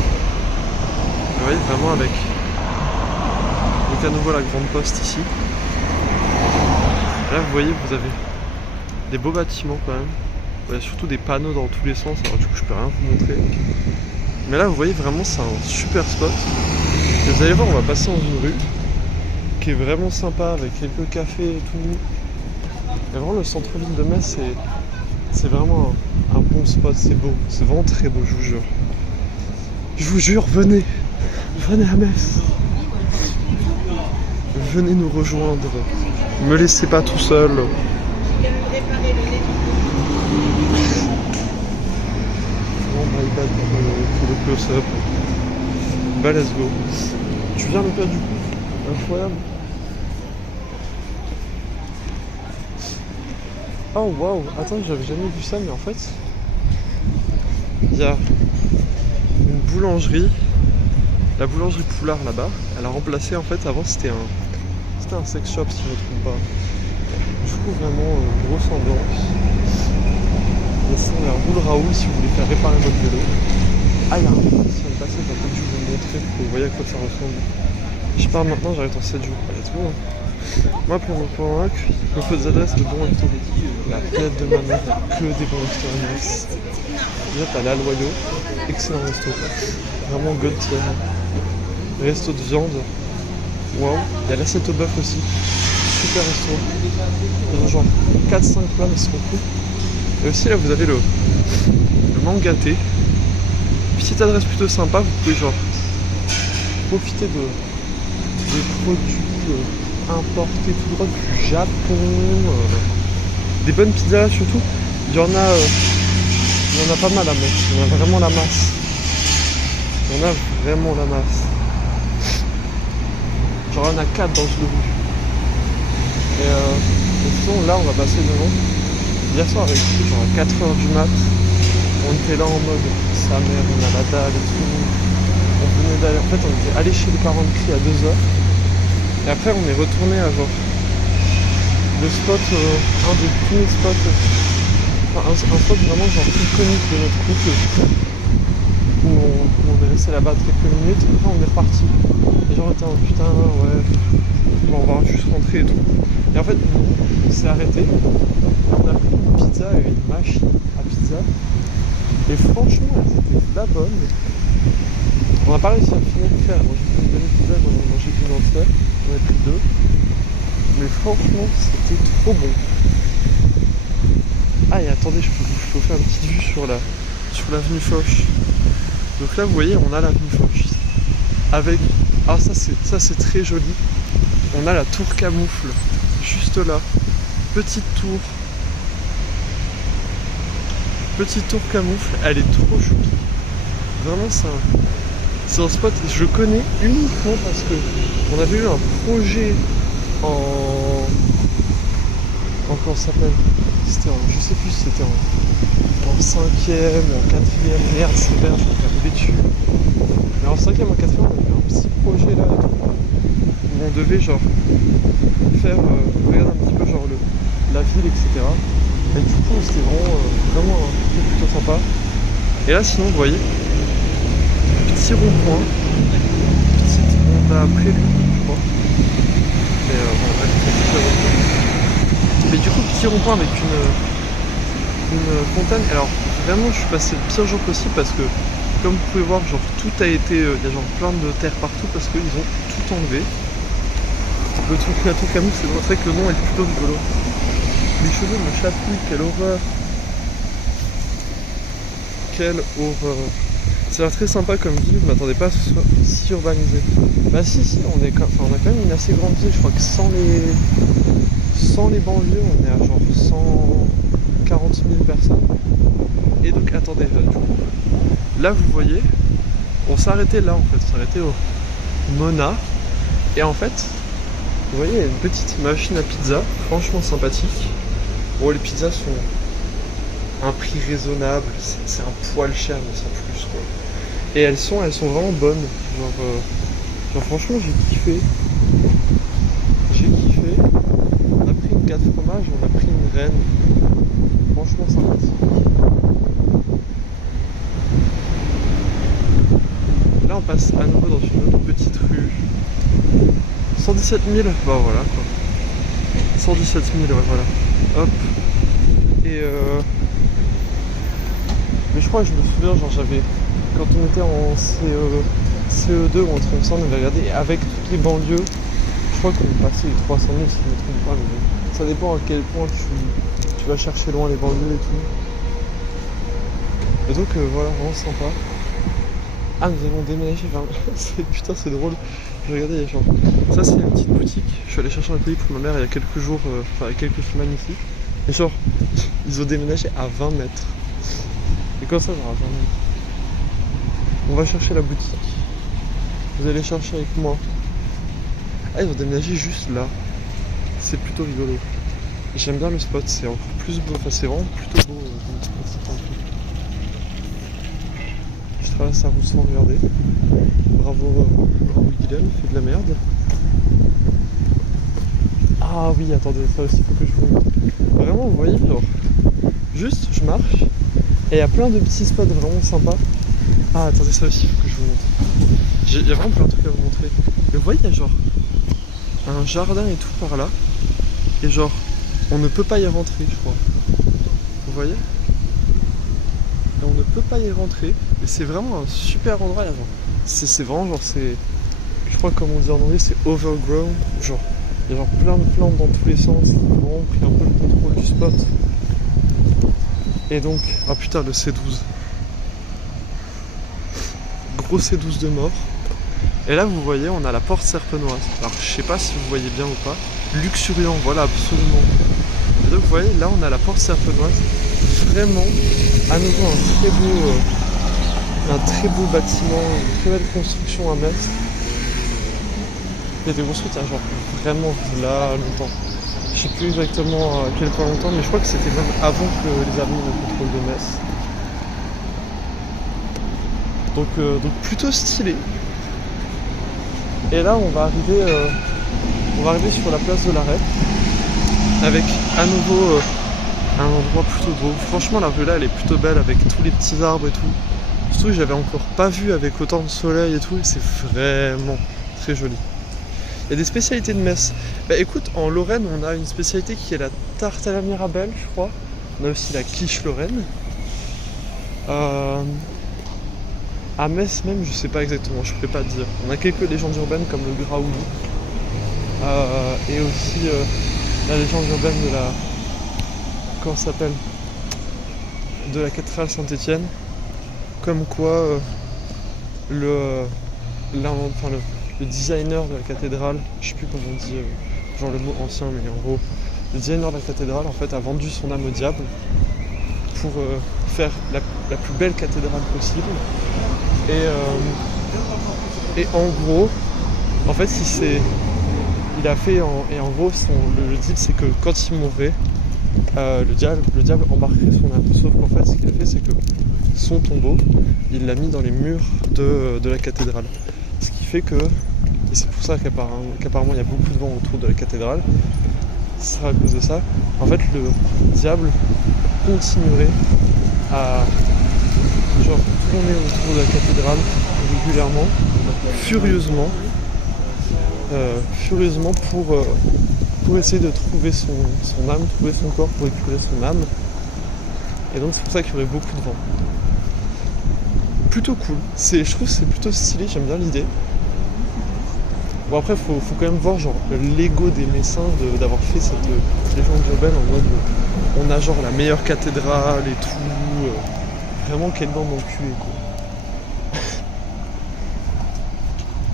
Vous voyez, vraiment avec. Donc à nouveau la grande poste ici. Là, vous voyez, vous avez des beaux bâtiments quand même. Il y a surtout des panneaux dans tous les sens, alors du coup, je peux rien vous montrer. Mais là, vous voyez, vraiment, c'est un super spot. Et vous allez voir, on va passer dans une rue qui est vraiment sympa avec quelques cafés et tout. Et vraiment le centre-ville de Metz c'est vraiment un bon spot, c'est beau, c'est vraiment très beau, je vous jure. Je vous jure, venez à Metz. Venez nous rejoindre. Ne me laissez pas tout seul. Oh my god pour le close-up. Bah let's go. Tu viens le faire du coup? Incroyable. Oh waouh, attends, j'avais jamais vu ça, mais en fait, il y a une boulangerie, la boulangerie Poulard là-bas. Elle a remplacé, en fait, avant c'était un sex shop si je ne me trompe pas. Du coup, vraiment, grosse ambiance. Et sinon, il y a un roule Raoul si vous voulez faire réparer votre vélo. Ah, il y a un passage, en fait, je vais vous le montrer pour que vous voyez à quoi ça ressemble. Je pars maintenant, j'arrête en 7 jours. Let's go. Moi, pour me convaincre, il me faut des adresses de bons restos. La tête de ma mère, il n'y a que des bons restos à Nice. Déjà, t'as La Loyau, excellent resto. Vraiment good tier. Resto de viande. Waouh. Il y a l'Assiette au bœuf aussi. Super resto. Ils ont genre 4-5 plats, mais c'est trop cool. Et aussi, là, vous avez le Mangaté. Petite adresse plutôt sympa, vous pouvez genre profiter des produits importés tout droit du Japon, des bonnes pizzas surtout. Il y en a pas mal à mettre, il y en a vraiment la masse. Il y en a vraiment la masse. Genre il y en a 4 dans ce rue. Et sinon là on va passer devant. Hier soir avec genre à 4h du mat, on était là en mode sa mère, on a la dalle et tout. On venait d'aller, en fait on était allé chez les parents de Cri à 2h. Et après on est retourné à genre le spot, un des premiers spots, enfin un spot vraiment genre iconique de notre couple, où on est resté là-bas quelques minutes, après on est reparti. Et genre on était en putain ouais, bon, on va juste rentrer et tout. Et en fait on s'est arrêté, on a pris une pizza et une machine à pizza. Et franchement elles étaient la bonne. On n'a pas réussi à finir de faire, moi j'ai pris une demi-pizza, moi j'en ai mangé qu'une entière, j'en ai pris 2. Mais franchement, c'était trop bon. Ah et attendez, je peux vous faire une petite vue sur l'avenue Foch. Donc là vous voyez, on a l'avenue Foch. Avec. Ah ça c'est très joli. On a la tour Camoufle, juste là. Petite tour. Petite tour Camoufle, elle est trop choupi. Vraiment c'est un spot que je connais uniquement parce que on avait eu un projet comment ça s'appelle, c'était je sais plus si c'était en 5ème ou en 4ème, merde c'est vert, je vais rouler dessus. Mais en 5ème, en 4ème, on avait un petit projet là où on devait genre faire, regarder un petit peu genre la ville, etc. Et du coup c'était vraiment un truc plutôt sympa. Et là sinon vous voyez, petit rond-point, petite Honda Prélude je crois. Mais mais du coup petit rond-point avec une fontaine. Alors vraiment je suis passé le pire jour possible parce que comme vous pouvez voir genre tout a été, il y a genre plein de terre partout parce qu'ils ont tout enlevé. Le truc la tour Camus c'est vrai que le nom est plutôt rigolo. Les cheveux me chatouillent, quelle horreur. Quelle horreur. Ça a l'air très sympa comme ville, je m'attendais pas à ce que ce soit si urbanisé. Bah si, on a quand même une assez grande ville, je crois que sans les banlieues, on est à genre 140 000 personnes. Et donc attendez, du coup, là vous voyez, on s'est arrêté là en fait, on s'est arrêté au Mona. Et en fait, vous voyez, il y a une petite machine à pizza, franchement sympathique. Bon, les pizzas sont à un prix raisonnable, c'est un poil cher mais sans plus quoi. Et elles sont vraiment bonnes, genre franchement j'ai kiffé. On a pris une 4 fromages, on a pris une reine, franchement sympathique. Là on passe à nouveau dans une autre petite rue. 117 000, bah voilà quoi. 117 000, ouais voilà. Hop. Et mais je crois que je me souviens, genre j'avais, quand on était en CE2 ou entre ensemble, on avait regardé avec toutes les banlieues, je crois qu'on est passé les 300 000 si je ne me trompe pas, mais bon, ça dépend à quel point tu vas chercher loin les banlieues et tout. Et donc voilà, vraiment sympa. Ah nous allons déménager, enfin, putain c'est drôle, je regardais, il y a genre, ça c'est une petite boutique, je suis allé chercher un colis pour ma mère il y a quelques jours, enfin il y a quelques semaines ici, et genre, ils ont déménagé à 20 mètres. Et comme ça, genre à 20 mètres. On va chercher la boutique. Vous allez chercher avec moi. Ah, ils ont déménagé juste là. C'est plutôt rigolo. J'aime bien le spot, c'est encore plus beau. Enfin, c'est vraiment plutôt beau comme spot. traverse la route sans regarder. Bravo, bravo Guilhem, fait de la merde. Ah oui, attendez, ça aussi faut que je vous montre. Vraiment, vous voyez, genre, juste je marche et il y a plein de petits spots vraiment sympas. Ah, attendez, ça aussi faut que je vous montre. Il y a vraiment plein de trucs à vous montrer. Mais vous voyez, il y a genre un jardin et tout par là. Et genre, on ne peut pas y rentrer, je crois. Vous voyez? Et on ne peut pas y rentrer. Et c'est vraiment un super endroit là, genre. C'est vraiment genre, c'est. Je crois que comme on dit en anglais, c'est overgrown. Genre, il y a genre plein de plantes dans tous les sens qui ont vraiment pris un peu le contrôle du spot. Et donc, ah putain, le C12. Gros C12 de mort. Et là, vous voyez, on a la porte serpenoise. Alors, je sais pas si vous voyez bien ou pas. Luxuriant, voilà, absolument. Et donc, vous voyez, là, on a la porte serpenoise. Vraiment, à nouveau, un très beau bâtiment, une très belle construction à mettre. Il a été construit il y a genre vraiment là longtemps. Je sais plus exactement à quel point longtemps, mais je crois que c'était même avant que les armées ne contrôlent de Metz. Donc plutôt stylé. Et là on va arriver sur la place de l'Arrêt avec à nouveau un endroit plutôt beau. Franchement la rue là elle est plutôt belle avec tous les petits arbres et tout. Surtout que j'avais encore pas vu avec autant de soleil et tout, et c'est vraiment très joli. Il y a des spécialités de Metz. Bah écoute, en Lorraine on a une spécialité qui est la tarte à la mirabelle, je crois. On a aussi la quiche lorraine. À Metz même, je sais pas exactement, je pourrais pas te dire. On a quelques légendes urbaines comme le Graouli. Et aussi la légende urbaine de la... Comment ça s'appelle? De la cathédrale Saint-Étienne. Comme quoi le designer de la cathédrale, je sais plus comment on dit, genre le mot ancien, mais en gros, le designer de la cathédrale en fait a vendu son âme au diable pour faire la plus belle cathédrale possible. Et en gros, en fait, il a fait, et en gros, le deal c'est que quand il mourrait, le diable embarquerait son âme. Sauf qu'en fait, ce qu'il a fait, c'est que son tombeau, il l'a mis dans les murs de la cathédrale. Ce qui fait que, et c'est pour ça qu'apparemment il y a beaucoup de vent autour de la cathédrale, ce sera à cause de ça, en fait le diable continuerait à genre tourner autour de la cathédrale régulièrement, furieusement pour essayer de trouver son âme, trouver son corps pour récupérer son âme. Et donc c'est pour ça qu'il y aurait beaucoup de vent. Plutôt cool, je trouve que c'est plutôt stylé, j'aime bien l'idée. Bon après faut quand même voir genre l'ego des Messins d'avoir fait cette légende urbaine en mode on a genre la meilleure cathédrale et tout, vraiment quelle bande d'enculés quoi.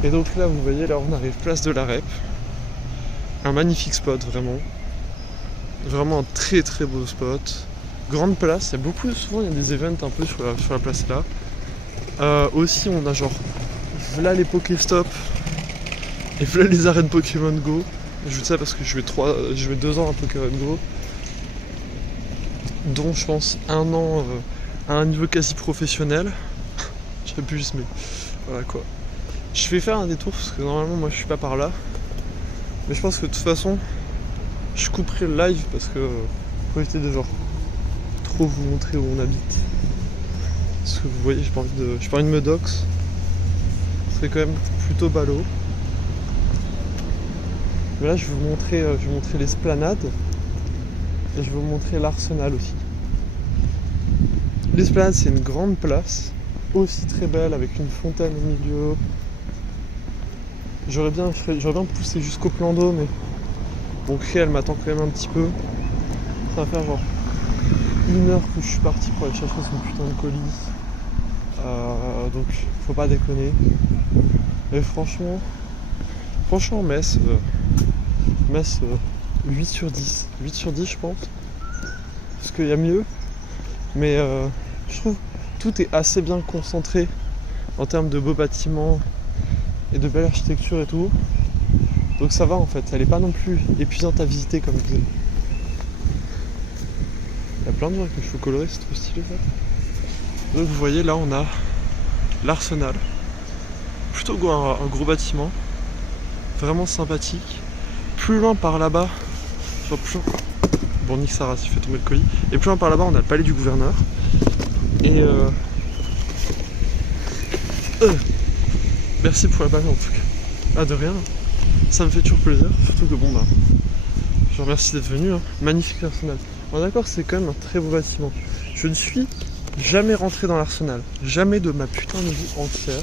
Et donc là vous voyez, là on arrive place de la Rep, un magnifique spot vraiment un très très beau spot, grande place, souvent il y a des events un peu sur la place là. Aussi on a genre voilà les Pokéstop et voilà les arènes Pokémon Go. Je dis ça parce que je vais 2 ans à Pokémon Go, dont je pense 1 an à un niveau quasi professionnel. J'abuse mais voilà quoi. Je vais faire un détour parce que normalement moi je suis pas par là. Mais je pense que de toute façon je couperai le live parce que pour éviter de genre trop vous montrer où on habite. Parce que vous voyez, j'ai pas envie de me dox. Ce serait quand même plutôt ballot. Mais là je vais vous montrer l'esplanade et je vais vous montrer l'Arsenal aussi. L'esplanade c'est une grande place, aussi très belle avec une fontaine au milieu. J'aurais bien poussé jusqu'au plan d'eau, mais bon, Cré elle m'attend quand même un petit peu. Ça va faire genre 1 heure que je suis parti pour aller chercher son putain de colis. Donc faut pas déconner. Et franchement Metz 8 sur 10 je pense, parce qu'il y a mieux, mais je trouve tout est assez bien concentré en termes de beaux bâtiments et de belle architecture et tout, donc ça va en fait, elle est pas non plus épuisante à visiter comme vous. Il y a plein de gens avec les cheveux colorés, c'est trop stylé ça. Donc vous voyez là on a l'Arsenal. Plutôt un gros bâtiment. Vraiment sympathique. Plus loin par là-bas, bon, Nick Sarah s'est fait tomber le colis. Et plus loin par là-bas, on a le palais du gouverneur. Et merci pour la balle en tout cas. Ah, de rien. Ça me fait toujours plaisir. Surtout que bon, bah, je remercie d'être venu. Hein. Magnifique l'Arsenal. Bon, d'accord, c'est quand même un très beau bâtiment. Je ne suis jamais rentré dans l'Arsenal. Jamais de ma putain de vie entière.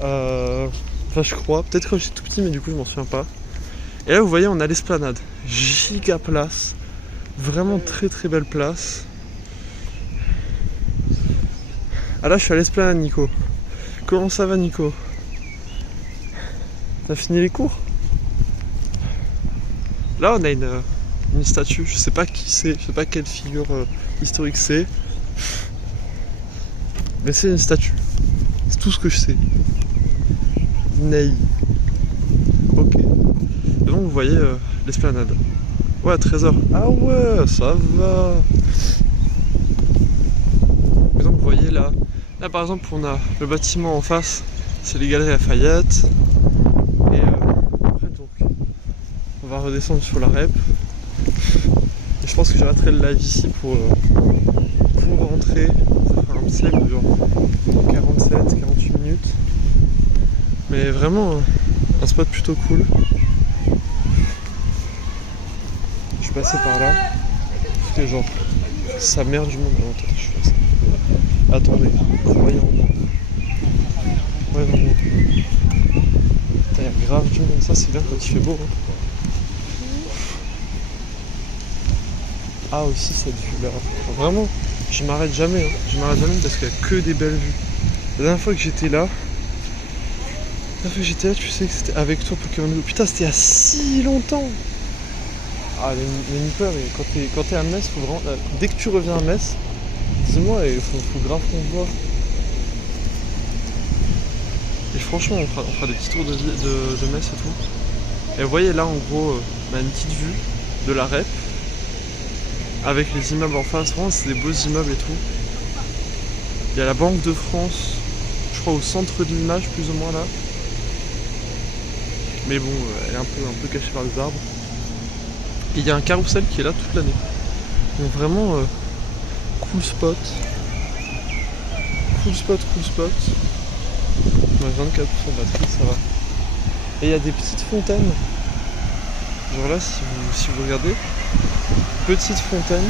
Enfin, je crois. Peut-être quand j'étais tout petit, mais du coup, je m'en souviens pas. Et là, vous voyez, on a l'esplanade. Giga place. Vraiment très très belle place. Ah là, je suis à l'esplanade, Nico. Comment ça va, Nico? T'as fini les cours? Là, on a une statue. Je sais pas qui c'est. Je sais pas quelle figure historique c'est. Mais c'est une statue. C'est tout ce que je sais. Ney. Ok. Et donc, vous voyez l'esplanade. Ouais, à 13h. Ah ouais, ça va. Et donc, vous voyez là. Là, par exemple, on a le bâtiment en face. C'est les Galeries Lafayette. Et après, donc, on va redescendre sur la REP. Et je pense que j'arrêterai le live ici pour rentrer. Ça fera un petit live de genre 47-48 minutes. Mais vraiment, un spot plutôt cool. Je suis passé par là. Écoutez, genre, sa mère du monde. Non, attendez, je fais ça. Attendez, croyez en moi. Croyez en moi. Putain, y a grave du monde. Ça, c'est bien quand il fait beau. Hein. Ah, aussi cette vue-là. Vraiment, je m'arrête jamais. Hein. Je m'arrête jamais parce qu'il y a que des belles vues. La dernière fois que j'étais là, tu sais que c'était avec toi Pokémon Go. Putain, c'était il y a si longtemps. Ah, mais Nico, mais quand t'es à Metz, faut vraiment. Dès que tu reviens à Metz, dis-moi, il faut grave qu'on se voit. Et franchement, on fera des petits tours de Metz et tout. Et vous voyez là, en gros, on a une petite vue de la REP. Avec les immeubles en face. Vraiment, c'est des beaux immeubles et tout. Il y a la Banque de France, je crois, au centre de l'image, plus ou moins là. Mais bon, elle est un peu cachée par les arbres. Et il y a un carrousel qui est là toute l'année. Donc vraiment, cool spot. Cool spot. On a 24% de batterie, ça va. Et il y a des petites fontaines. Genre là, si vous regardez, petite fontaine.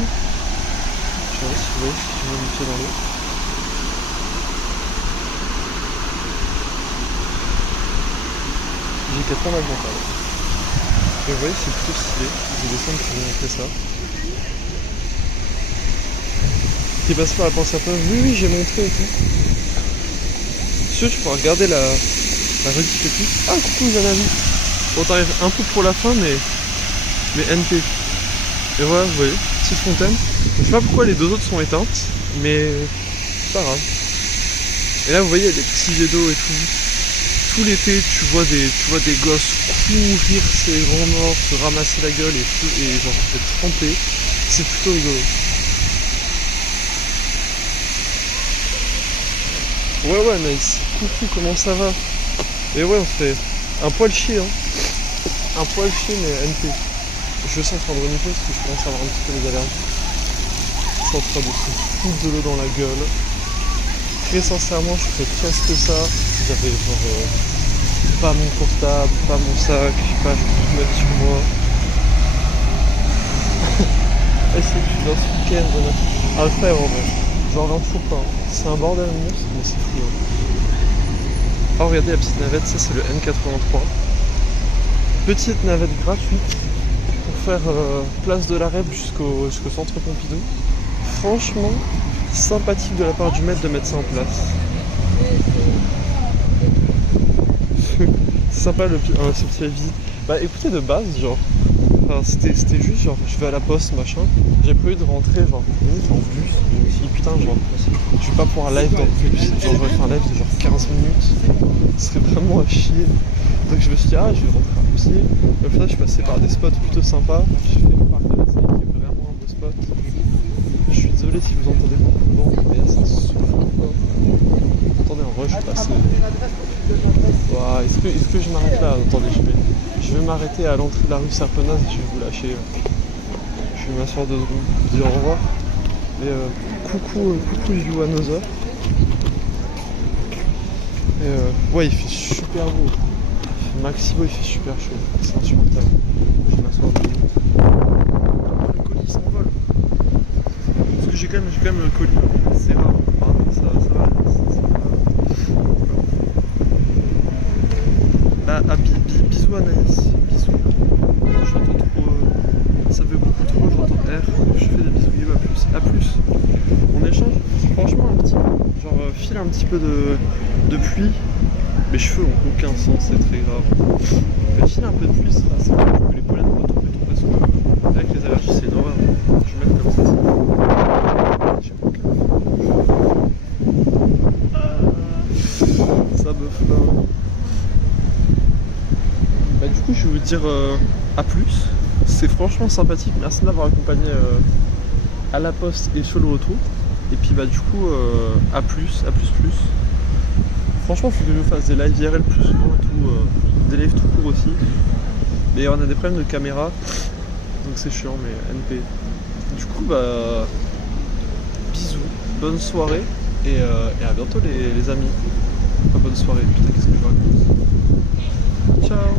Je sais pas si vous voyez, si je mets mon pied dans l'eau. J'ai 4 ans d'agriculture. Et vous voyez, c'est plutôt stylé. Je vais descendre pour vous montrer ça. T'es passé par la Panse à Plage? Oui, j'ai montré et tout. Si tu pourras regarder la rediff et tout. Ah, coucou, Janavi. Bon, t'arrives un peu pour la fin, mais NP. Et voilà, vous voyez, petite fontaine. Je sais pas pourquoi les deux autres sont éteintes, mais c'est pas grave. Et là, vous voyez, il y a des petits jets d'eau et tout. Tout l'été, tu vois des gosses courir ces grands morts, se ramasser la gueule et genre être trempés. C'est plutôt rigolo. Ouais, nice. Coucou, comment ça va? Et ouais, on se fait un poil chier, hein. Un poil chier, mais NP. Je suis en train de renifler parce que je commence à avoir un petit peu les allergies. Je suis en train de se foutre de l'eau dans la gueule. Très sincèrement, je ferais presque ça si j'avais genre pas mon portable, pas mon sac, pas toute ma vie sur moi. Est-ce que tu viens ce week-end? Ah, le frère, en vrai. J'en reviens toujours pas. Hein. C'est un bordel monstre, mais c'est fou. Hein. Ah, regardez la petite navette, ça c'est le N83. Petite navette gratuite pour faire place de la REP jusqu'au centre Pompidou. Franchement, sympathique de la part du maître de mettre ça en place. C'est sympa ce petit visite. Bah écoutez, de base, genre, enfin, c'était juste genre, je vais à la poste, machin. J'ai prévu de rentrer genre limite en bus. Je me suis dit putain, genre, je vais pas pouvoir live dans le bus. Genre, je vais faire un live de genre 15 minutes. Ce serait vraiment à chier. Donc je me suis dit, ah, je vais rentrer à pied. Au final, je suis passé par des spots plutôt sympas. J'ai fait le parc de Versailles qui est vraiment un beau spot. Je suis désolé si vous entendez beaucoup de vent, mais là ça souffle quoi. Attendez, en vrai, je suis passé. Ouah, est-ce que je m'arrête là? Attendez, je vais m'arrêter à l'entrée de la rue Serpenaz et je vais vous lâcher. Je vais m'asseoir 2 secondes, vous dire au revoir. Et coucou Juanosa. Et ouais, il fait super beau. Maximo, il fait super chaud. C'est insupportable. Je vais m'asseoir 2 secondes. Le colis s'envole. Parce que j'ai quand même le colis. C'est rare. Pardon, ça va. Bisous Anaïs. Bisous. J'entends trop. Ça fait beaucoup trop, j'entends R. Je fais des bisous. À plus. On échange. Franchement, un petit peu. Genre, file un petit peu de pluie. Mes cheveux ont aucun sens, c'est très grave. Mais file un peu de pluie, c'est bon pour que les pollens retombent et tout. Parce que avec les allergies, c'est une horreur. Je vais mettre comme ça. Ça me flingue. Bah, du coup, je vais vous dire à plus. C'est franchement sympathique. Merci de m'avoir accompagné à la poste et sur le retour. Et puis, bah, du coup, à plus. Franchement, il faut que je fasse des lives IRL plus souvent et tout. Des lives tout court aussi. Mais on a des problèmes de caméra. Donc c'est chiant, mais NP. Du coup, bah. Bisous. Bonne soirée. Et à bientôt, les amis. Enfin, bonne soirée. Putain, qu'est-ce que je raconte? Ciao.